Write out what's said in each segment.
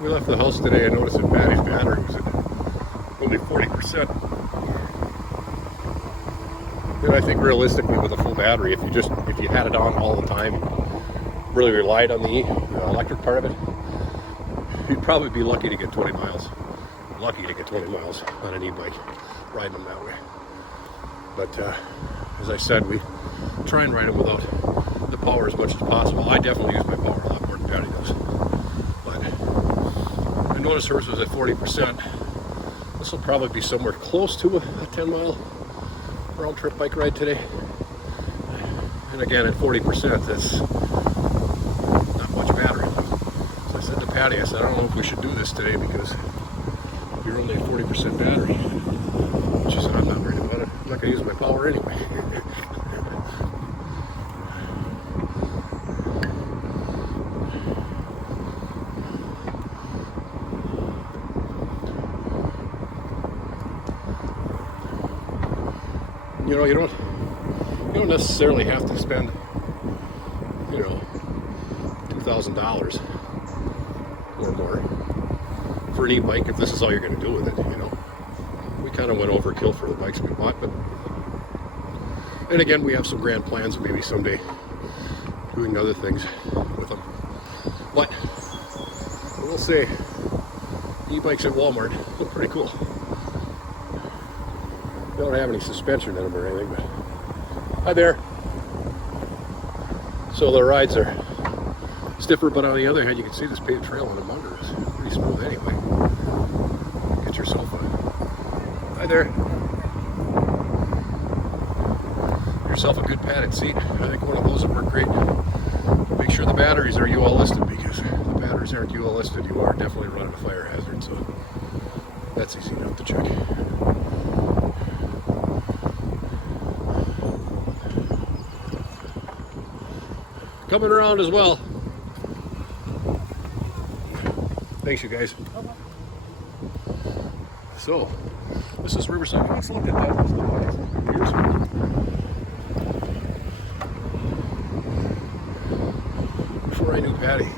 We left the house today. I noticed that Patty's battery was at only 40%. And I think realistically with a full battery, if you had it on all the time, really relied on the electric part of it, you'd probably be lucky to get 20 miles. Lucky to get 20 miles on an e-bike, riding them that way. But as I said, we try and ride them without the power as much as possible. I definitely use my power a lot more than Patty does. But I noticed hers was at 40%. This will probably be somewhere close to a 10-mile round trip bike ride today. And again, at 40%, that's not much battery. So I said to Patty, I said, I don't know if we should do this today because you're only at 40% battery. She said, I'm not worried about it. I'm not going to use my power anyway. You know, you don't necessarily have to spend, you know, $2,000 or more for an e-bike if this is all you're going to do with it, you know. We kind of went overkill for the bikes we bought, but, and again, we have some grand plans of maybe someday doing other things with them. But I will say, e-bikes at Walmart look pretty cool. They don't have any suspension in them or anything, but hi there. So the rides are stiffer, but on the other hand, you can see this paved trail on the Munger is pretty smooth anyway. Get yourself a hi there. Yourself a good padded seat. I think one of those would work great. Make sure the batteries are UL listed, because if the batteries aren't UL listed, you are definitely running a fire hazard. So that's easy enough to check. Coming around as well. Thanks, you guys. So, this is Riverside. Let's look at that. Before I knew Patty.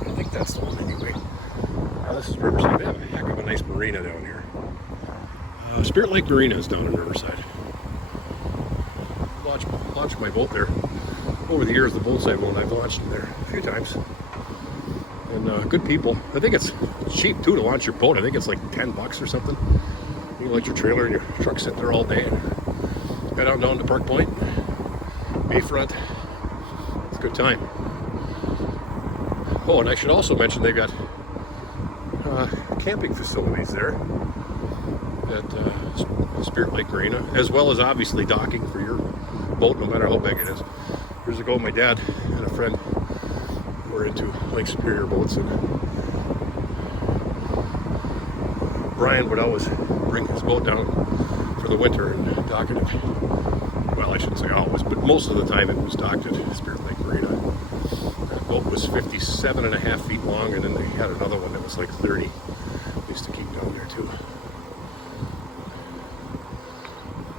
I think that's the one anyway. Now, this is Riverside. They have a heck of a nice marina down here. Spirit Lake Marina is down in Riverside. Launched my boat there. Over the years, the boats I've owned, I've launched them there a few times. And good people. I think it's cheap too to launch your boat. I think it's like $10 or something. You can let your trailer and your truck sit there all day and head on down to Park Point, Bayfront. It's a good time. Oh, and I should also mention they've got camping facilities there at Spirit Lake Marina, as well as obviously docking for your boat, no matter how big it is. Years ago, my dad and a friend were into Lake Superior boats, and Brian would always bring his boat down for the winter and dock it. Well, I shouldn't say always, but most of the time it was docked at Spirit Lake Marina. That boat was 57.5 feet long, and then they had another one that was like 30. They used to keep down there too.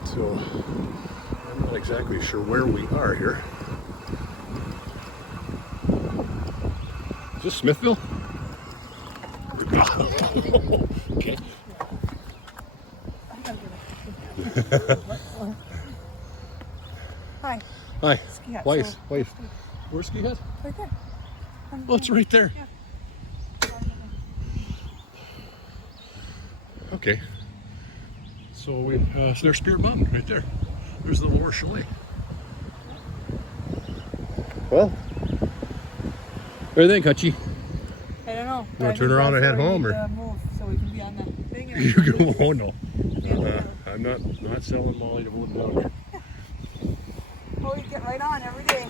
So I'm not exactly sure where we are here. Is this Smithville? Okay. Hi. Hi. Ski hut. Where's ski hut? Right there. Oh, it's right there. Yeah. Okay. So there's Spirit Mountain right there. There's the lower chalet. Well, what do you think, Hutchie? I don't know. You want to turn around and head home, or move so we can be on the thing? you go? Oh no, I'm not selling Molly to live down here. Oh, we get right on every day.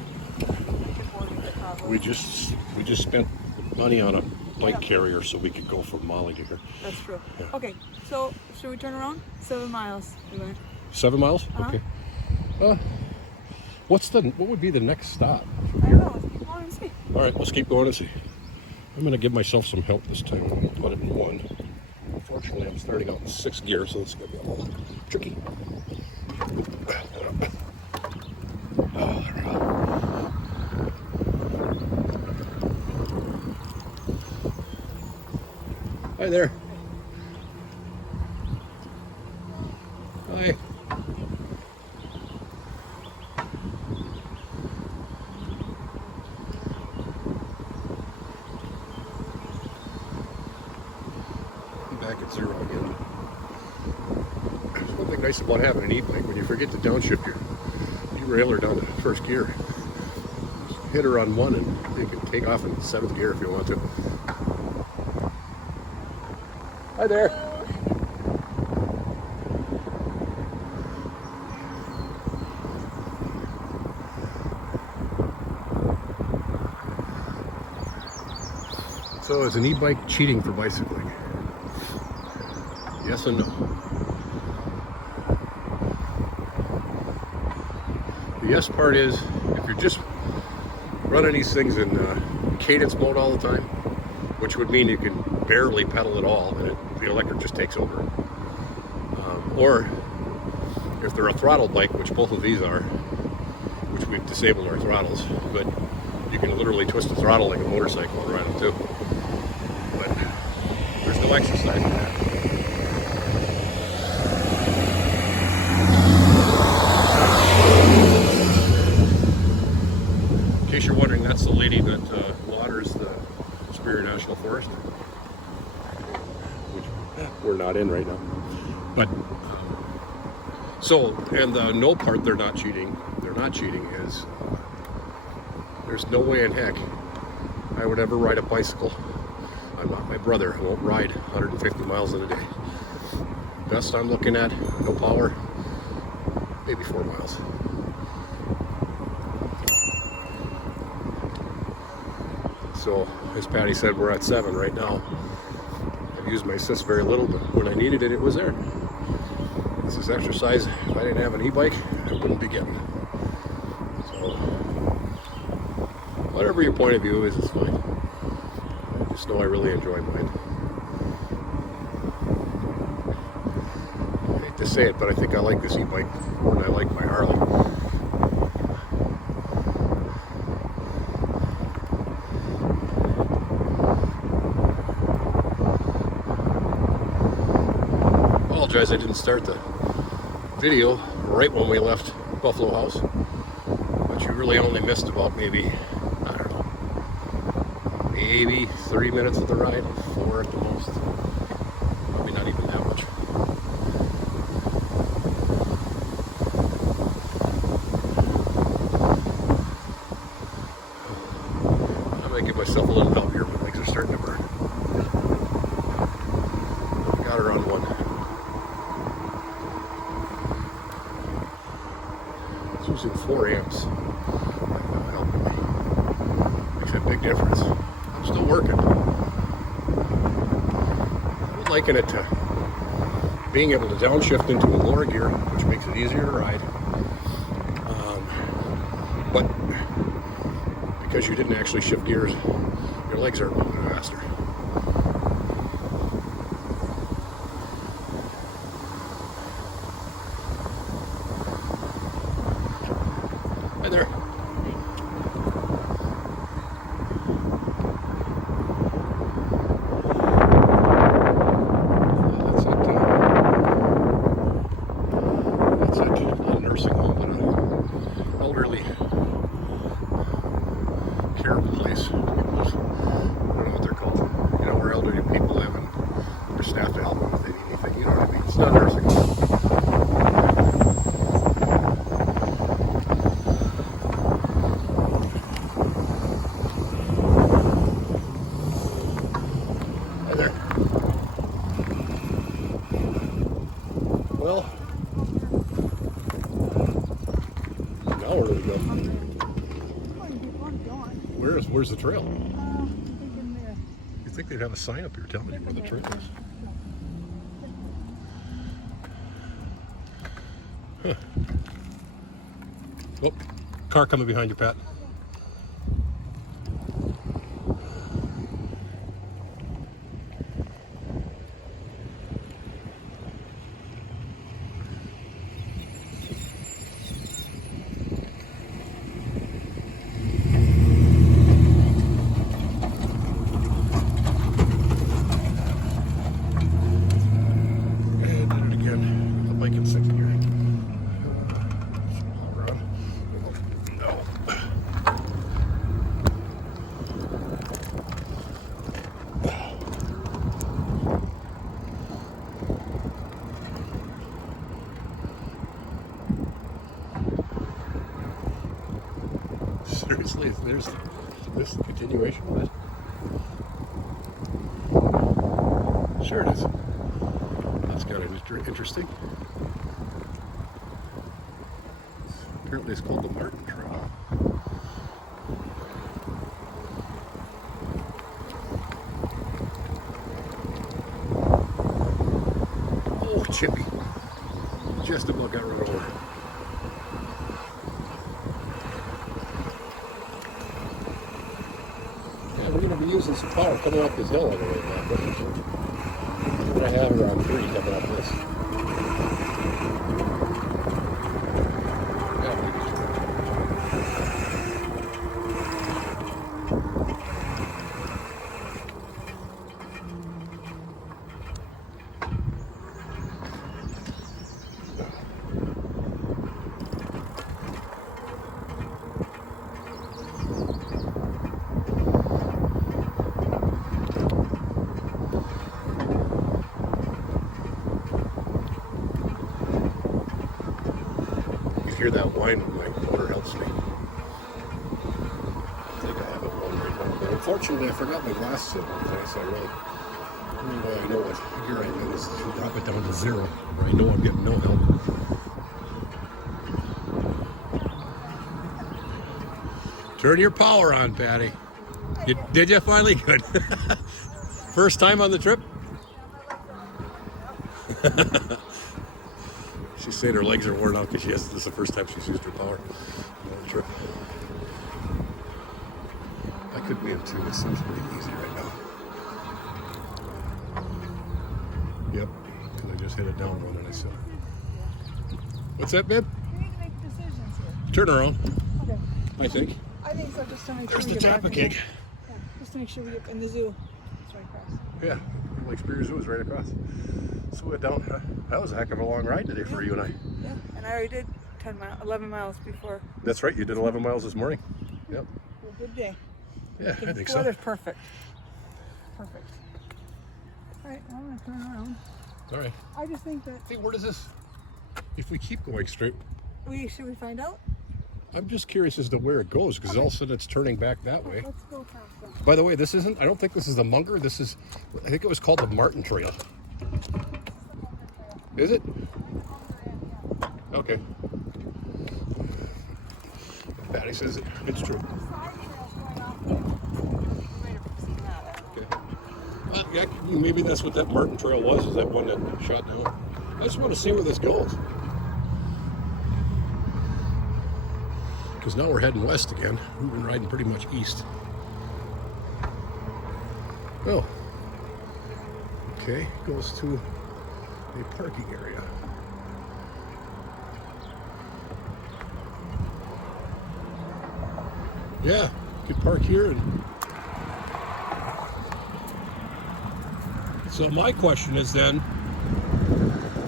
We just spent money on a bike carrier so we could go from Molly to here. That's true. Yeah. Okay, so should we turn around? 7 miles. We went. 7 miles? Uh-huh. Okay. What would be the next stop? I don't know. Let's keep going and see. All right, let's keep going and see. I'm going to give myself some help this time. I'm going to put it in 1. Unfortunately, I'm starting out in 6th gear, so it's going to be a little tricky. Oh, there we go. Hi there. Hi. I'm back at 0 again. There's one thing nice about having an e-bike. When you forget to downshift your derailleur down to first gear, just hit her on 1 and you can take off in 7th gear if you want to. Hi there. So is an e-bike cheating for bicycling? Yes and no. The yes part is, if you're just running these things in cadence mode all the time, which would mean you can barely pedal at all and the electric just takes over. Or if they're a throttle bike, which both of these are, which we've disabled our throttles, but you can literally twist the throttle like a motorcycle and ride them too. But there's no exercise in that. In case you're wondering, that's the lady that waters the Superior National Forest, which we're not in right now. But so, and the no part, they're not cheating. They're not cheating is there's no way in heck I would ever ride a bicycle. I'm not my brother. I won't ride 150 miles in a day. Best I'm looking at, no power, maybe 4 miles. So, as Patty said, we're at 7 right now. I've used my assist very little, but when I needed it, it was there. This is exercise. If I didn't have an e-bike, I wouldn't be getting it. So, whatever your point of view is, it's fine. I just know I really enjoy mine. I hate to say it, but I think I like this e-bike more than I like my Harley. I didn't start the video right when we left Buffalo House, but you really only missed about maybe, I don't know, maybe 3 minutes of the ride, 4 at the most, probably not even that much. I might give myself a little help here, but legs are starting to burn. Got her on 1. Using 4 amps helping me. Makes a big difference. I'm still working. I'm liking it to being able to downshift into a lower gear, which makes it easier to ride. But because you didn't actually shift gears, your legs are moving faster. Hi there. That's it. Not a nursing home, but an elderly care place. I don't know what they're called. You know, where elderly people live and there's staff to help them if they need anything. You know what I mean? It's not a nursing home. Well, now where do we go? Where's the trail? You think they'd have a sign up here telling you where the trail is? Huh. Oh, car coming behind you, Pat. Seriously, there's this continuation of it. Sure it is. That's kind of interesting. Apparently it's called the Martin Trail. Oh, Chippy. Just about got run over. Yeah, we're going to be using some power coming up this hill on the way back. We're going to have around 30 coming up this. Hear that whine when my motor helps me. I think I have it one right now. But unfortunately, I forgot my glasses at one place. So I really, I know what gear I'm in is to drop it down to 0. Where I know I'm getting no help. Turn your power on, Patty. Did you finally? Good. First time on the trip? She's saying her legs are worn out because this is the first time she's used her power on the trip. I could be in 2. This seems pretty easy right now. Yep, because I just hit it down one and I said, what's that, babe? We need to make decisions here. Turn around. Okay. I think. I think so, just to make sure There's we the get Tappa back in cake. there. Yeah, just to make sure we get in the zoo. It's right across. Yeah, Lake Superior Zoo is right across. So we went down. That was a heck of a long ride today for you and I. Yeah, and I already did 11 miles before. That's right, you did 11 miles this morning. Yep. A good day. Yeah, I think The so. weather's perfect. Perfect. All right, I'm going to turn around. All right. I just think that Hey, where does this, if we keep going straight, should we find out? I'm just curious as to where it goes, because all of a sudden it's turning back that way. Let's go past that. By the way, this isn't, I don't think this is the Munger. This is, I think it was called the Martin Trail. Is it? Okay. Patty says it's true. Okay. Yeah, maybe that's what that Martin Trail was, is that one that shot down. I just want to see where this goes. Because now we're heading west again. We've been riding pretty much east. Oh. Okay, goes to a parking area. Yeah, you could park here. And so my question is then,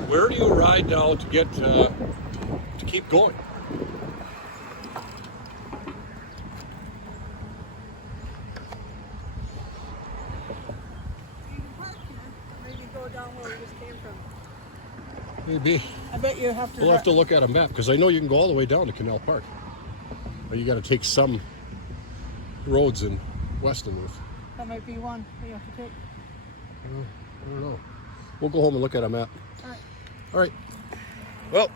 where do you ride now to get to keep going? Maybe. I bet you have to. We'll have to look at a map, because I know you can go all the way down to Canal Park. But you got to take some roads in West Duluth. That might be one that you have to take. I don't know. We'll go home and look at a map. All right. All right. Well,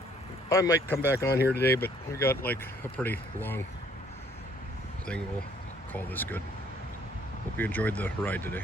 I might come back on here today, but we got like a pretty long thing. We'll call this good. Hope you enjoyed the ride today.